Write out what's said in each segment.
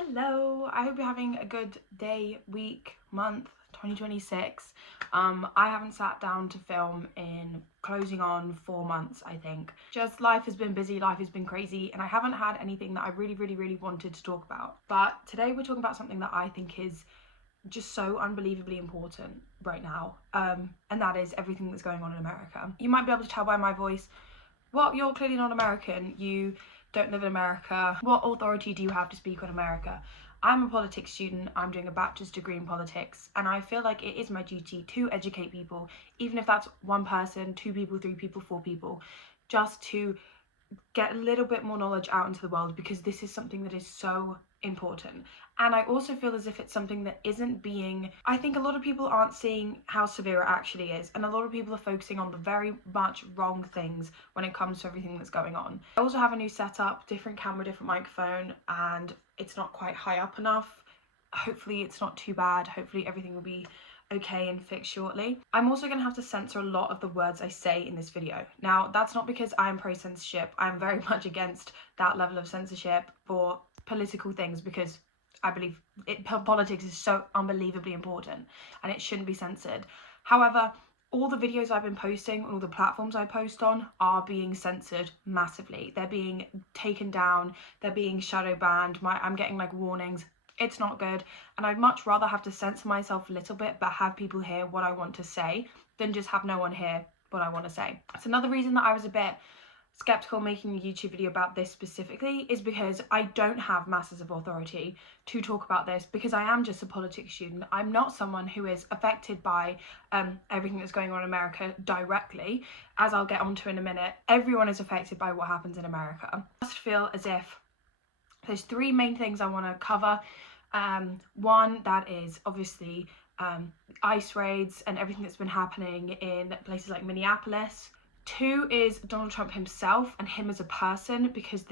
Hello, I hope you're having a good day, week, month, 2026. I haven't sat down to film in closing on 4 months, I think. Just life has been busy, life has been crazy, and I haven't had anything that I really wanted to talk about. But today we're talking about something that I think is just so unbelievably important right now, and that is everything that's going on in America. You might be able to tell by my voice, well, you're clearly not American. You don't live in America. What authority do you have to speak on America? I'm a politics student. I'm doing a bachelor's degree in politics, and I feel like it is my duty to educate people, even if that's one person, two people, three people, four people, just to get a little bit more knowledge out into the world, because this is something that is so important. And I also feel as if it's something that isn't being, I think a lot of people aren't seeing how severe it actually is, and a lot of people are focusing on the very much wrong things when it comes to everything that's going on. I also have a new setup, different camera, different microphone, and it's not quite high up enough. Hopefully it's not too bad. Hopefully everything will be okay and fixed shortly. I'm also going to have to censor a lot of the words I say in this video. Now, that's not because I am pro-censorship. I'm very much against that level of censorship for political things, because I believe politics is so unbelievably important and it shouldn't be censored. However, all the videos I've been posting, all the platforms I post on are being censored massively. They're being taken down, they're being shadow banned. I'm getting like warnings. It's not good, and I'd much rather have to censor myself a little bit but have people hear what I want to say than just have no one hear what I want to say. It's another reason that I was a bit skeptical making a YouTube video about this specifically, is because I don't have masses of authority to talk about this, because I am just a politics student. I'm not someone who is affected by everything that's going on in America directly. As I'll get onto in a minute, everyone is affected by what happens in America. I just feel as if there's three main things I want to cover. One, that is obviously ICE raids and everything that's been happening in places like Minneapolis. Two is Donald Trump himself and him as a person, because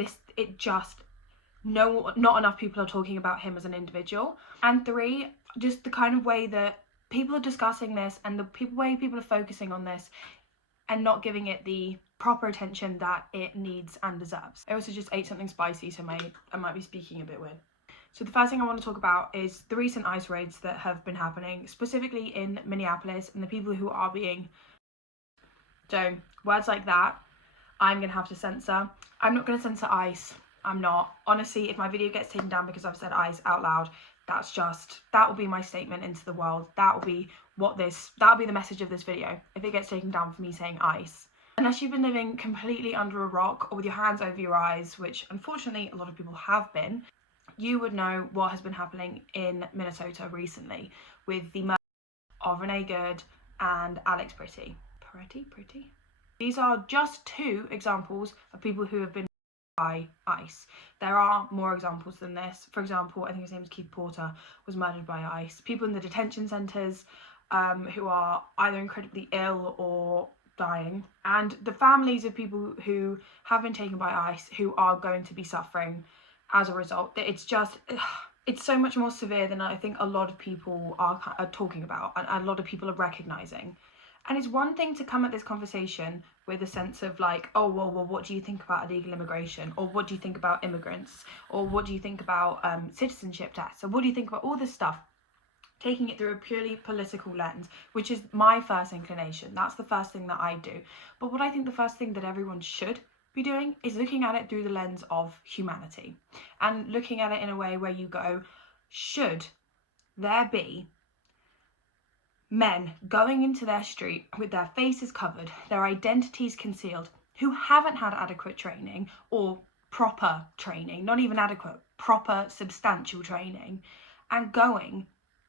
not enough people are talking about him as an individual. And three, just the kind of way that people are discussing this and the way people are focusing on this and not giving it the proper attention that it needs and deserves. I also just ate something spicy, so I might be speaking a bit weird. So the first thing I want to talk about is the recent ICE raids that have been happening, specifically in Minneapolis, and the people who are being... So words like that, I'm going to have to censor. I'm not going to censor ICE. I'm not. Honestly, if my video gets taken down because I've said ICE out loud, that will be my statement into the world. That will be the message of this video, if it gets taken down for me saying ICE. Unless you've been living completely under a rock or with your hands over your eyes, which unfortunately a lot of people have been, you would know what has been happening in Minnesota recently with the murder of Renee Good and Alex Pretty. These are just two examples of people who have been by ICE. There are more examples than this. For example, I think his name is Keith Porter, was murdered by ICE. People in the detention centres who are either incredibly ill or dying, and the families of people who have been taken by ICE who are going to be suffering as a result. It's so much more severe than I think a lot of people are talking about, and a lot of people are recognising. And it's one thing to come at this conversation with a sense of like, oh, well, what do you think about illegal immigration? Or what do you think about immigrants? Or what do you think about citizenship tests? Or what do you think about all this stuff? Taking it through a purely political lens, which is my first inclination. That's the first thing that I do. But what I think the first thing that everyone should be doing is looking at it through the lens of humanity, and looking at it in a way where you go, should there be men going into their street with their faces covered, their identities concealed, who haven't had adequate training or proper training, not even adequate, proper substantial training, and going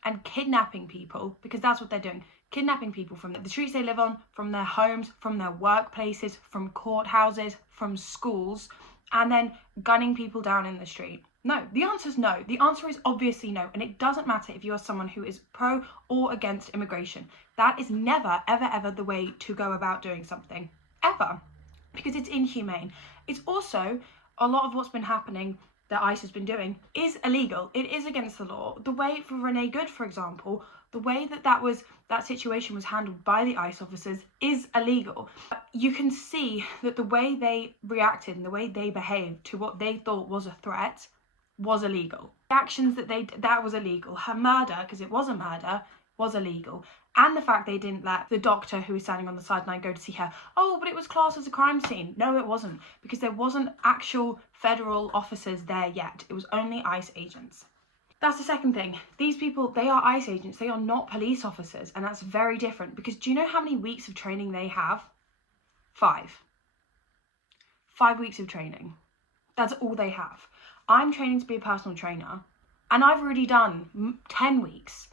and kidnapping people, because that's what they're doing, kidnapping people from the streets they live on, from their homes, from their workplaces, from courthouses, from schools, and then gunning people down in the street? No, the answer is no. The answer is obviously no. And it doesn't matter if you're someone who is pro or against immigration. That is never, ever the way to go about doing something, ever, because it's inhumane. It's also, a lot of what's been happening that ICE has been doing is illegal. It is against the law. The way for Renee Good, for example, the way that situation was handled by the ICE officers is illegal. You can see that the way they reacted and the way they behaved to what they thought was a threat was illegal. The actions that was illegal. Her murder, because it was a murder, was illegal. And the fact they didn't let the doctor who was standing on the sideline go to see her. Oh, but it was classed as a crime scene. No, it wasn't, because there wasn't actual federal officers there yet. It was only ICE agents. That's the second thing. These people, they are ICE agents. They are not police officers, and that's very different, because do you know how many weeks of training they have? 5 weeks of training. That's all they have. I'm training to be a personal trainer, and I've already done 10 weeks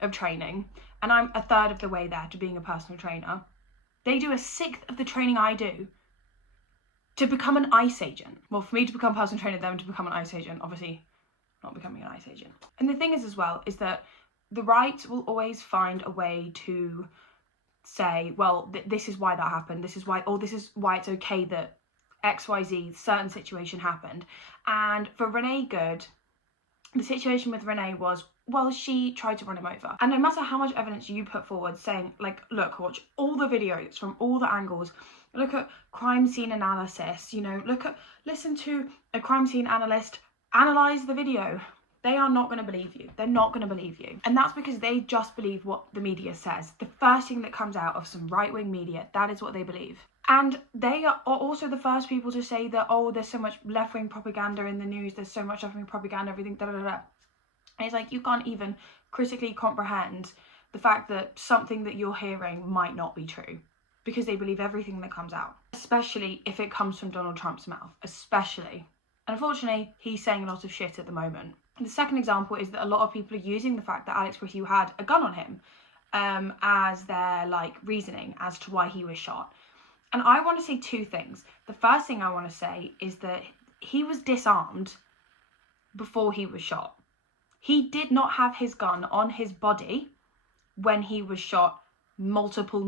of training, and I'm a third of the way there to being a personal trainer. They do a sixth of the training I do to become an ICE agent. Well, for me to become a personal trainer, them to become an ICE agent, obviously not becoming an ICE agent. And the thing is as well, is that the right will always find a way to say, well, this is why that happened, this is why it's okay that XYZ certain situation happened. And for Renee Good, the situation with Renee was, well, she tried to run him over. And no matter how much evidence you put forward saying, like, look, watch all the videos from all the angles, look at crime scene analysis, you know, listen to a crime scene analyst analyze the video, they are not going to believe you. They're not going to believe you. And that's because they just believe what the media says. The first thing that comes out of some right-wing media, that is what they believe. And they are also the first people to say that, oh, there's so much left-wing propaganda in the news, there's so much left-wing propaganda, everything, da da da. And it's like, you can't even critically comprehend the fact that something that you're hearing might not be true, because they believe everything that comes out, especially if it comes from Donald Trump's mouth, especially. And unfortunately, he's saying a lot of shit at the moment. And the second example is that a lot of people are using the fact that Alex Brithew had a gun on him as their reasoning as to why he was shot. And I want to say 2 things. The first thing I want to say is that he was disarmed before he was shot. He did not have his gun on his body when he was shot multiple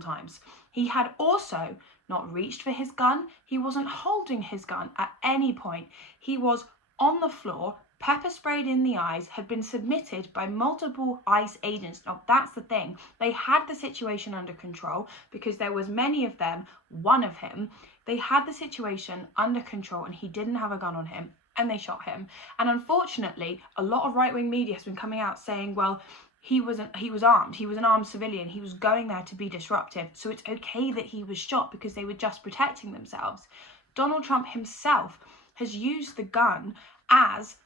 times. He had also not reached for his gun. He wasn't holding his gun at any point. He was on the floor, pepper sprayed in the eyes, had been submitted by multiple ICE agents. Now, that's the thing. They had the situation under control because there was many of them, one of him. They had the situation under control and he didn't have a gun on him, and they shot him. And unfortunately, a lot of right-wing media has been coming out saying, well, he was armed. He was an armed civilian. He was going there to be disruptive. So it's okay that he was shot because they were just protecting themselves. Donald Trump himself has used the gun as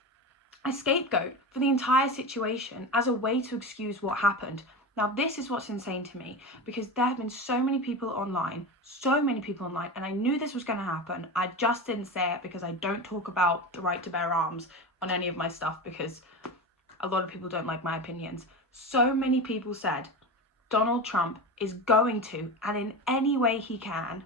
a scapegoat for the entire situation, as a way to excuse what happened. Now, this is what's insane to me, because there have been so many people online, and I knew this was going to happen. I just didn't say it because I don't talk about the right to bear arms on any of my stuff because a lot of people don't like my opinions. So many people said Donald Trump is going to, and in any way he can,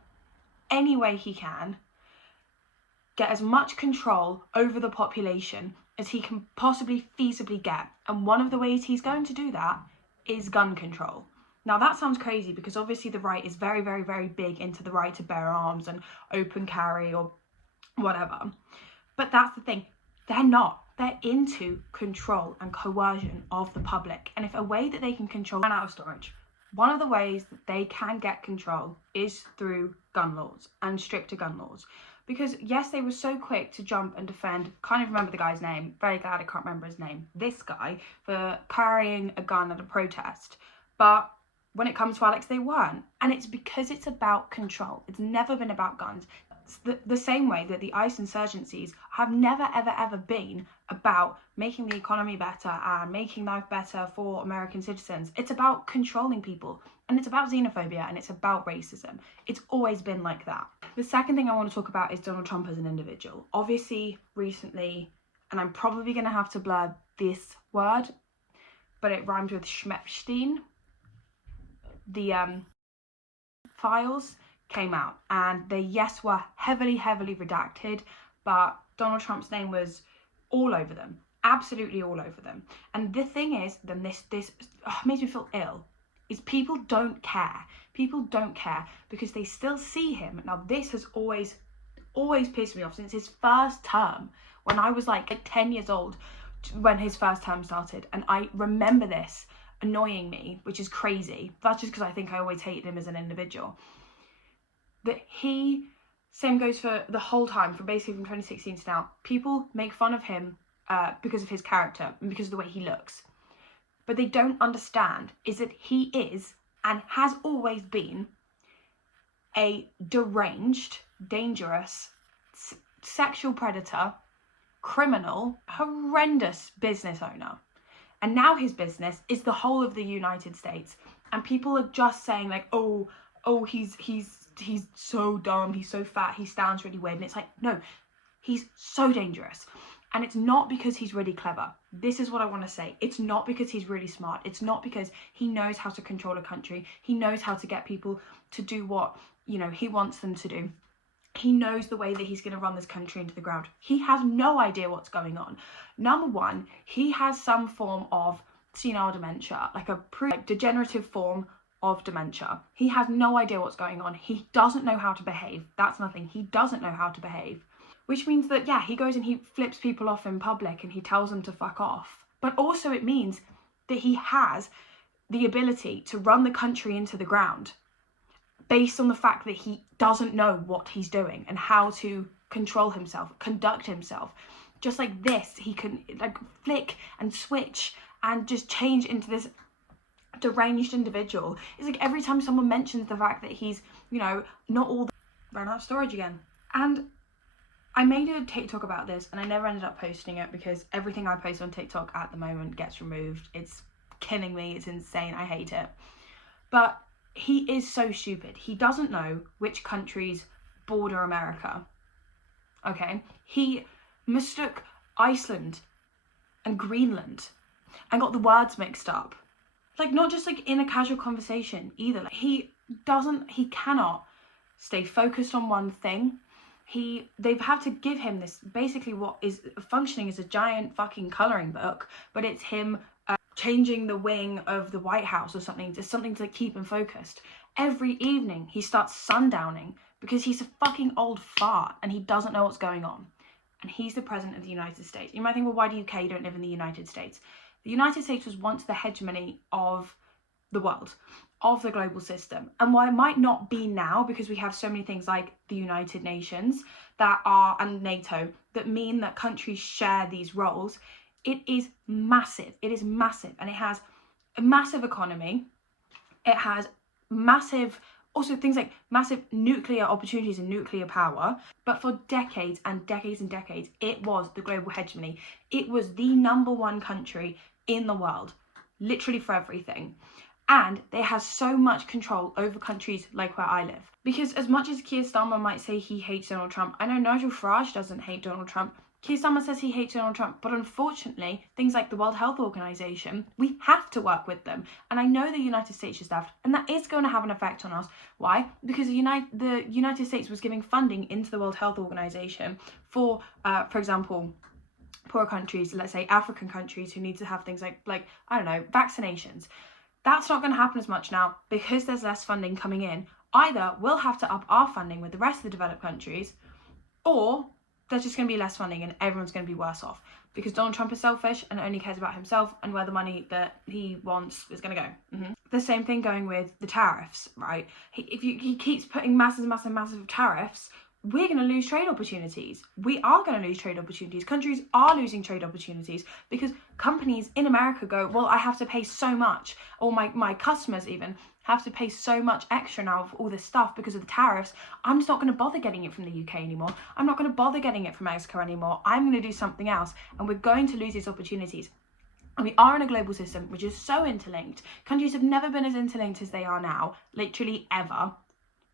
get as much control over the population as he can possibly feasibly get. And one of the ways he's going to do that is gun control. Now, that sounds crazy because obviously the right is very, very, very big into the right to bear arms and open carry or whatever. But that's the thing. They're not. They're into control and coercion of the public. And if a way that they can control ran out of storage, one of the ways that they can get control is through gun laws and stricter gun laws. Because yes, they were so quick to jump and defend, can't even remember the guy's name, very glad I can't remember his name, this guy, for carrying a gun at a protest. But when it comes to Alex, they weren't. And it's because it's about control. It's never been about guns. It's the same way that the ICE insurgencies have never, ever been about making the economy better and making life better for American citizens. It's about controlling people. And it's about xenophobia and it's about racism. It's always been like that. The second thing I want to talk about is Donald Trump as an individual. Obviously, recently, and I'm probably going to have to blur this word, but it rhymes with Schmepstein. The files came out and they, yes, were heavily redacted, but Donald Trump's name was all over them. Absolutely all over them. And the thing is, then this makes me feel ill, is people don't care. People don't care because they still see him. Now, this has always pissed me off since his first term, when I was like 10 years old, when his first term started. And I remember this annoying me, which is crazy. That's just because I think I always hated him as an individual. That he Same goes for the whole time, from basically from 2016 to now. People make fun of him because of his character and because of the way he looks. But they don't understand is that he is, and has always been, a deranged, dangerous, sexual predator, criminal, horrendous business owner. And now his business is the whole of the United States. And people are just saying like, oh, he's so dumb, he's so fat, he sounds really weird. And it's like, no, he's so dangerous. And it's not because he's really clever. This is what I want to say. It's not because he's really smart. It's not because he knows how to control a country. He knows how to get people to do what, he wants them to do. He knows the way that he's going to run this country into the ground. He has no idea what's going on. Number one, he has some form of senile dementia, like a degenerative form of dementia. He has no idea what's going on. He doesn't know how to behave. That's nothing. He doesn't know how to behave. Which means that, yeah, he goes and he flips people off in public and he tells them to fuck off. But also it means that he has the ability to run the country into the ground based on the fact that he doesn't know what he's doing and how to control himself, conduct himself. Just like this, he can like flick and switch and just change into this deranged individual. It's like every time someone mentions the fact that he's, not all ran out of storage again. And I made a TikTok about this and I never ended up posting it because everything I post on TikTok at the moment gets removed. It's killing me. It's insane. I hate it. But he is so stupid. He doesn't know which countries border America. Okay? He mistook Iceland and Greenland and got the words mixed up. Like, not just like in a casual conversation either. Like, he cannot stay focused on one thing. They've had to give him this, basically what is functioning as a giant fucking colouring book, but it's him changing the wing of the White House or something to keep him focused. Every evening he starts sundowning because he's a fucking old fart and he doesn't know what's going on. And he's the president of the United States. You might think, well, why do you care? You don't live in the United States. The United States was once the hegemony of the world, of the global system. And while it might not be now, because we have so many things like the United Nations and NATO that mean that countries share these roles, it is massive. It is massive. And it has a massive economy. It has massive, also things like massive nuclear opportunities and nuclear power. But for decades and decades and decades, it was the global hegemony. It was the number one country in the world, literally for everything. And they have so much control over countries like where I live. Because as much as Keir Starmer might say he hates Donald Trump, I know Nigel Farage doesn't hate Donald Trump. Keir Starmer says he hates Donald Trump, but unfortunately, things like the World Health Organization, we have to work with them. And I know the United States is left, and that is going to have an effect on us. Why? Because the United States was giving funding into the World Health Organization for example, poor countries, let's say African countries who need to have things like I don't know, vaccinations. That's not going to happen as much now because there's less funding coming in. Either we'll have to up our funding with the rest of the developed countries, or there's just going to be less funding and everyone's going to be worse off because Donald Trump is selfish and only cares about himself and where the money that he wants is going to go. The same thing going with the tariffs, right? If he keeps putting massive tariffs, we're going to lose trade opportunities. We are going to lose trade opportunities. Countries are losing trade opportunities because companies in America go, well, I have to pay so much, or my customers even have to pay so much extra now for all this stuff because of the tariffs. I'm just not going to bother getting it from the UK anymore. I'm not going to bother getting it from Mexico anymore. I'm going to do something else, and we're going to lose these opportunities. And we are in a global system which is so interlinked. Countries have never been as interlinked as they are now, literally ever,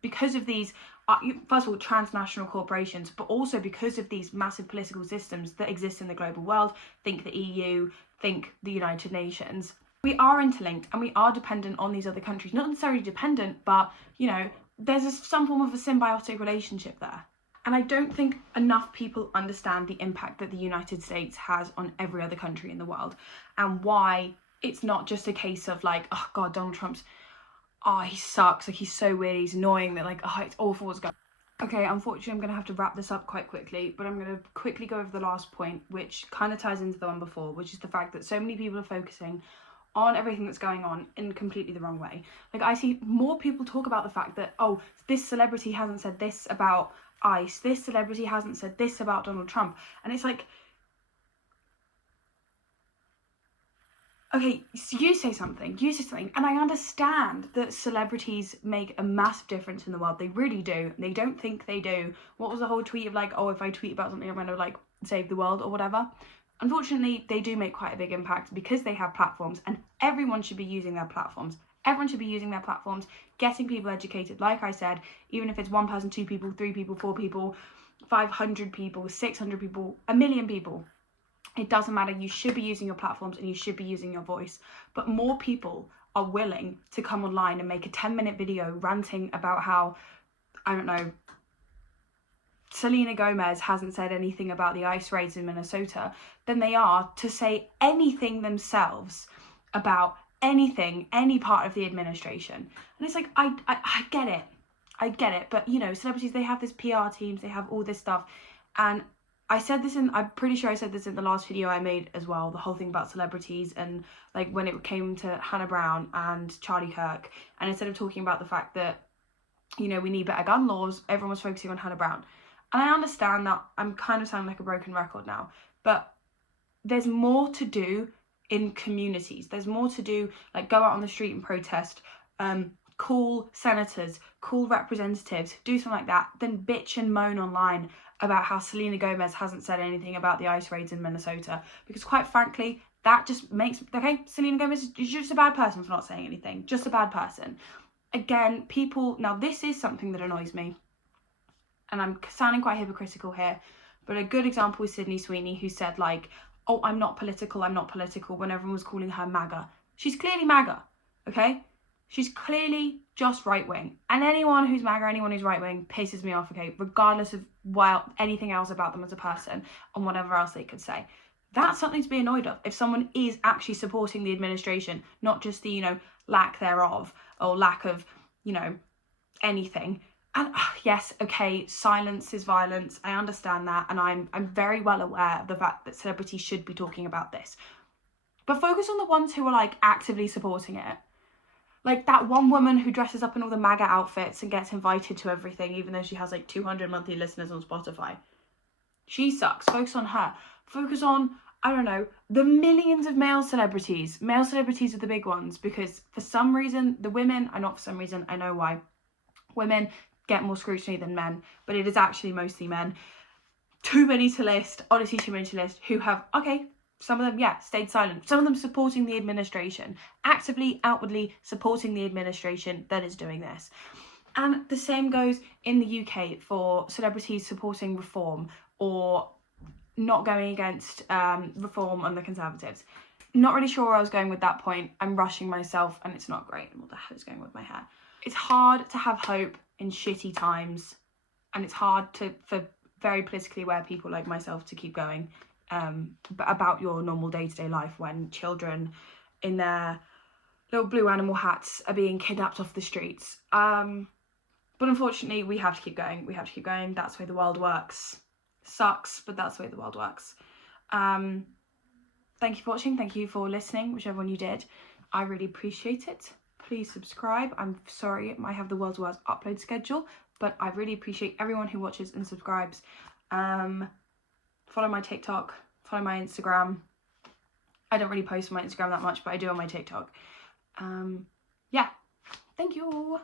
because of these, first of all, transnational corporations, but also because of these massive political systems that exist in the global world. Think the EU, think the United Nations. We are interlinked and we are dependent on these other countries. Not necessarily dependent, but, there's some form of a symbiotic relationship there. And I don't think enough people understand the impact that the United States has on every other country in the world, and why it's not just a case of like, oh God, Donald Trump's, he sucks, like he's so weird, he's annoying, that like, it's awful what's going on. Okay, unfortunately I'm going to have to wrap this up quite quickly, but I'm going to quickly go over the last point, which kind of ties into the one before, which is the fact that so many people are focusing on everything that's going on in completely the wrong way. Like, I see more people talk about the fact that, oh, this celebrity hasn't said this about ICE, this celebrity hasn't said this about Donald Trump. And it's like, okay, so you say something, and I understand that celebrities make a massive difference in the world. They really do. They don't think they do. What was the whole tweet of like, oh, if I tweet about something, I'm going to like save the world or whatever? Unfortunately, they do make quite a big impact because they have platforms, and everyone should be using their platforms. Everyone should be using their platforms, getting people educated. Like I said, even if it's 1 person, 2 people, 3 people, 4 people, 500 people, 600 people, 1 million people. It doesn't matter. You should be using your platforms and you should be using your voice. But more people are willing to come online and make a 10-minute video ranting about how, I don't know, Selena Gomez hasn't said anything about the ICE raids in Minnesota than they are to say anything themselves about anything, any part of the administration. And it's like, I get it. I get it. But, you know, celebrities, they have this PR teams, they have all this stuff. And I said this I'm pretty sure I said this in the last video I made as well, the whole thing about celebrities and like when it came to Hannah Brown and Charlie Kirk. And instead of talking about the fact that, you know, we need better gun laws, everyone was focusing on Hannah Brown. And I understand that I'm kind of sounding like a broken record now, but there's more to do in communities. There's more to do, like go out on the street and protest, call senators, call representatives, do something like that, than bitch and moan online about how Selena Gomez hasn't said anything about the ICE raids in Minnesota. Because quite frankly, that just makes, okay, Selena Gomez is just a bad person for not saying anything. Just a bad person. Again, people, now this is something that annoys me, and I'm sounding quite hypocritical here, but a good example is Sydney Sweeney, who said like, oh, I'm not political, when everyone was calling her MAGA. She's clearly MAGA, okay? She's clearly just right-wing. And anyone who's MAGA, anyone who's right-wing pisses me off, okay? Regardless of anything else about them as a person and whatever else they could say. That's something to be annoyed of. If someone is actually supporting the administration, not just the, you know, lack thereof or lack of, you know, anything. And yes, okay, silence is violence. I understand that. And I'm very well aware of the fact that celebrities should be talking about this. But focus on the ones who are like actively supporting it. Like that one woman who dresses up in all the MAGA outfits and gets invited to everything, even though she has like 200 monthly listeners on Spotify. She sucks. Focus on her. Focus on, I don't know, the millions of male celebrities. Male celebrities are the big ones because for some reason, the women, not for some reason, I know why. Women get more scrutiny than men, but it is actually mostly men. Too many to list, honestly too many to list, who have, okay, some of them, yeah, stayed silent. Some of them supporting the administration, actively, outwardly supporting the administration that is doing this. And the same goes in the UK for celebrities supporting reform or not going against reform on the Conservatives. Not really sure where I was going with that point. I'm rushing myself and it's not great. What the hell is going with my hair? It's hard to have hope in shitty times, and it's hard for very politically aware people like myself to keep going about your normal day-to-day life when children in their little blue animal hats are being kidnapped off the streets. But unfortunately, we have to keep going. We have to keep going. That's the way the world works. Sucks, but that's the way the world works. Thank you for watching. Thank you for listening, whichever one you did. I really appreciate it. Please subscribe. I'm sorry it might have the world's worst upload schedule, but I really appreciate everyone who watches and subscribes. Follow my TikTok, follow my Instagram. I don't really post on my Instagram that much, but I do on my TikTok. Yeah, thank you.